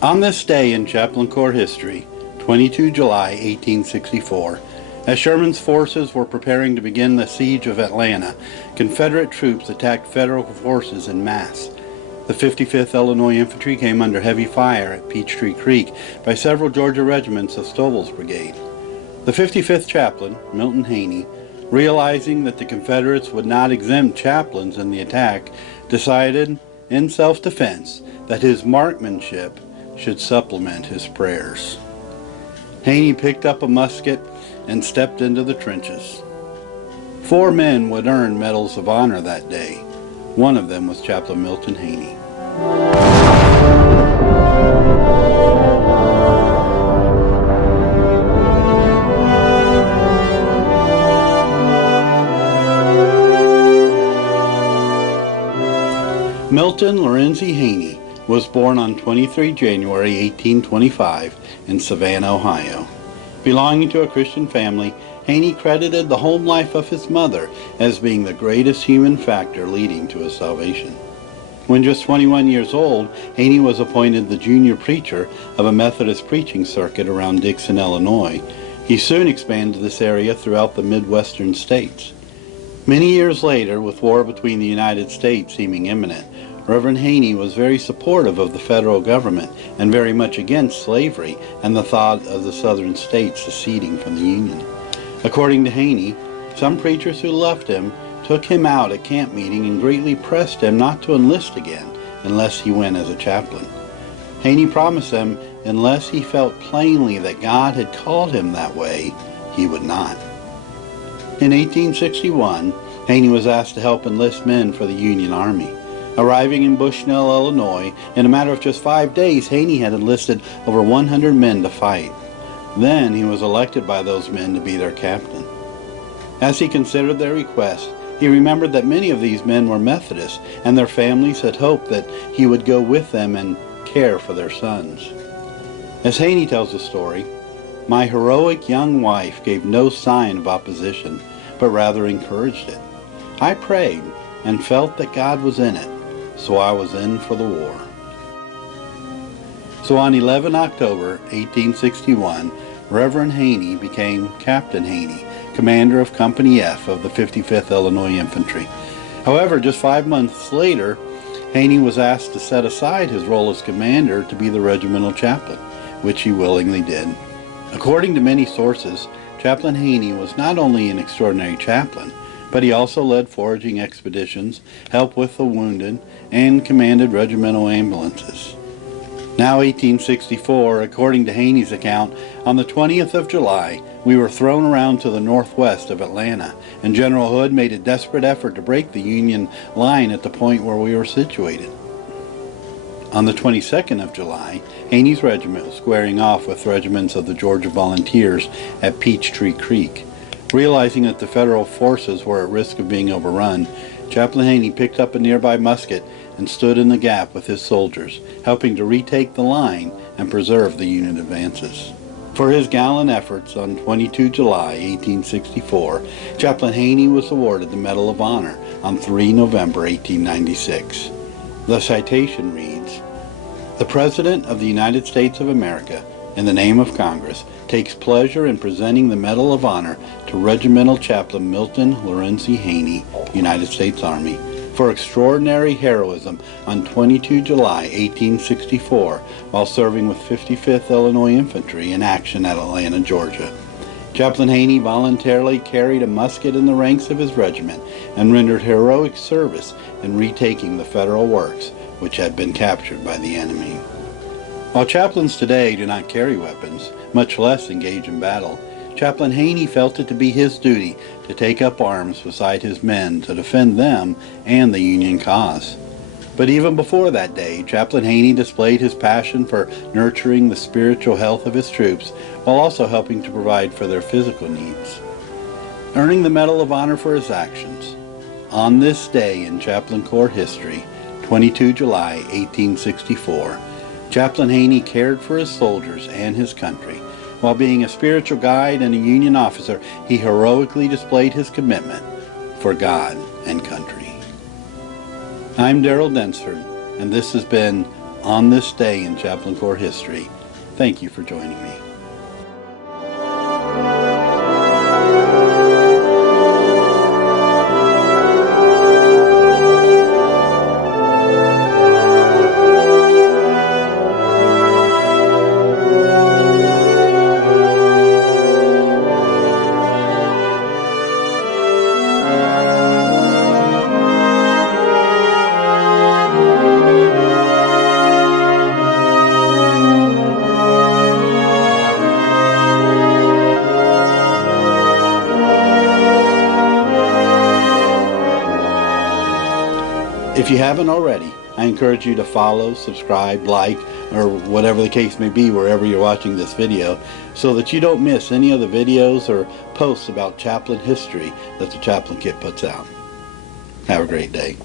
On this day in Chaplain Corps history, 22 July 1864, as Sherman's forces were preparing to begin the siege of Atlanta, Confederate troops attacked Federal forces en masse. The 55th Illinois Infantry came under heavy fire at Peachtree Creek by several Georgia regiments of Stovall's brigade. The 55th Chaplain, Milton Haney, realizing that the Confederates would not exempt chaplains in the attack, decided, in self-defense, that his marksmanship should supplement his prayers. Haney picked up a musket and stepped into the trenches. 4 men would earn medals of honor that day. One of them was Chaplain Milton Haney. Milton Lorenzi Haney was born on 23 January 1825 in Savannah, Ohio. Belonging to a Christian family, Haney credited the home life of his mother as being the greatest human factor leading to his salvation. When just 21 years old, Haney was appointed the junior preacher of a Methodist preaching circuit around Dixon, Illinois. He soon expanded this area throughout the Midwestern states. Many years later, with war between the United States seeming imminent, Reverend Haney was very supportive of the federal government and very much against slavery and the thought of the southern states seceding from the Union. According to Haney, some preachers who loved him took him out at camp meeting and greatly pressed him not to enlist again unless he went as a chaplain. Haney promised them unless he felt plainly that God had called him that way, he would not. In 1861, Haney was asked to help enlist men for the Union Army. Arriving in Bushnell, Illinois, in a matter of just 5 days, Haney had enlisted over 100 men to fight. Then he was elected by those men to be their captain. As he considered their request, he remembered that many of these men were Methodists, and their families had hoped that he would go with them and care for their sons. As Haney tells the story, "My heroic young wife gave no sign of opposition, but rather encouraged it. I prayed and felt that God was in it, so I was in for the war." So on 11 October 1861, Reverend Haney became Captain Haney, commander of Company F of the 55th Illinois Infantry. However, just 5 months later, Haney was asked to set aside his role as commander to be the regimental chaplain, which he willingly did. According to many sources, Chaplain Haney was not only an extraordinary chaplain, but he also led foraging expeditions, helped with the wounded, and commanded regimental ambulances. Now 1864, according to Haney's account, on the 20th of July, we were thrown around to the northwest of Atlanta, and General Hood made a desperate effort to break the Union line at the point where we were situated. On the 22nd of July, Haney's regiment was squaring off with regiments of the Georgia Volunteers at Peachtree Creek. Realizing that the Federal forces were at risk of being overrun, Chaplain Haney picked up a nearby musket and stood in the gap with his soldiers, helping to retake the line and preserve the Union advances. For his gallant efforts on 22 July 1864, Chaplain Haney was awarded the Medal of Honor on 3 November 1896. The citation reads, "The President of the United States of America, in the name of Congress, takes pleasure in presenting the Medal of Honor to Regimental Chaplain Milton Lorenzi Haney, United States Army, for extraordinary heroism on 22 July 1864 while serving with 55th Illinois Infantry in action at Atlanta, Georgia. Chaplain Haney voluntarily carried a musket in the ranks of his regiment and rendered heroic service in retaking the Federal works which had been captured by the enemy." While chaplains today do not carry weapons, much less engage in battle, Chaplain Haney felt it to be his duty to take up arms beside his men to defend them and the Union cause. But even before that day, Chaplain Haney displayed his passion for nurturing the spiritual health of his troops while also helping to provide for their physical needs. Earning the Medal of Honor for his actions, on this day in Chaplain Corps history, 22 July 1864, Chaplain Haney cared for his soldiers and his country. While being a spiritual guide and a Union officer, he heroically displayed his commitment for God and country. I'm Darrell Densford, and this has been on this day in Chaplain Corps history. Thank you for joining me. If you haven't already, I encourage you to follow, subscribe, like, or whatever the case may be wherever you're watching this video, so that you don't miss any of the videos or posts about chaplain history that the Chaplain Kit puts out. Have a great day.